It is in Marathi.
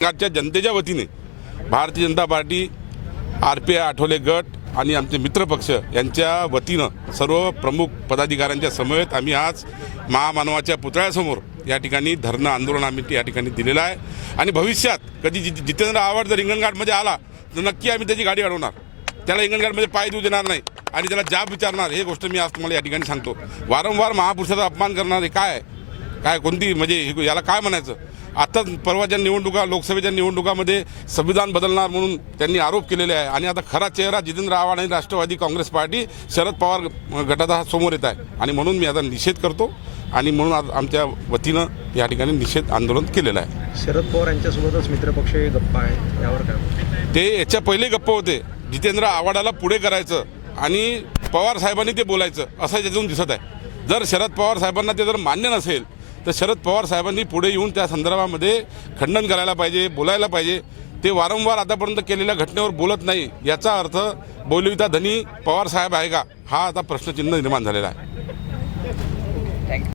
आजच्या जनतेच्या वतीने Bharatiya Janata party R P I Athawale गट आणि आमचे मित्रपक्ष यांच्या वतीनं सर्व प्रमुख पदाधिकाऱ्यांच्या समवेत आम्ही आज महामानवाच्या पुतळ्यासमोर या ठिकाणी धरणं आंदोलन आम्ही या ठिकाणी दिलेलं आहे. आणि भविष्यात कधी जि जितेंद्र आव्हाड जर हिंगणघाटमध्ये आला तर नक्की आम्ही त्याची गाडी अडवणार. त्याला हिंगणघाटमध्ये पाय देऊ देणार नाही आणि त्याला जाब विचारणार हे गोष्ट मी आज तुम्हाला या ठिकाणी सांगतो. वारंवार महापुरुषाचा अपमान करणार हे काय काय कोणती म्हणजे हे- याला काय म्हणायचं? आता परवाच्या निवडणुका लोकसभेच्या निवडणुकामध्ये संविधान बदलणार म्हणून त्यांनी आरोप केलेले आहे. आणि आता खरा चेहरा जितेंद्र आव्हाड आणि राष्ट्रवादी काँग्रेस पार्टी शरद पवार गटाचा हा समोर येत आहे. आणि म्हणून मी आता निषेध करतो आणि म्हणून आज आमच्या वतीनं या ठिकाणी निषेध आंदोलन केलेलं आहे. शरद पवार यांच्यासोबतच मित्रपक्ष गप्पा आहे यावर काय ते याच्या पहिले गप्प होते. जितेंद्र आव्हाडाला पुढे करायचं आणि पवार साहेबांनी ते बोलायचं असं याच्यातून दिसत आहे. जर शरद पवार साहेबांना ते जर मान्य नसेल तर शरद पवार साहेबांनी पुढे येऊन त्या संदर्भामध्ये खंडन करायला पाहिजे बोलायला पाहिजे. ते वारंवार आतापर्यंत केलेल्या घटनेवर बोलत नाही. याचा अर्थ बोलविता धनी पवार साहेब आहे का? हा आता प्रश्नचिन्ह निर्माण झालेला आहे.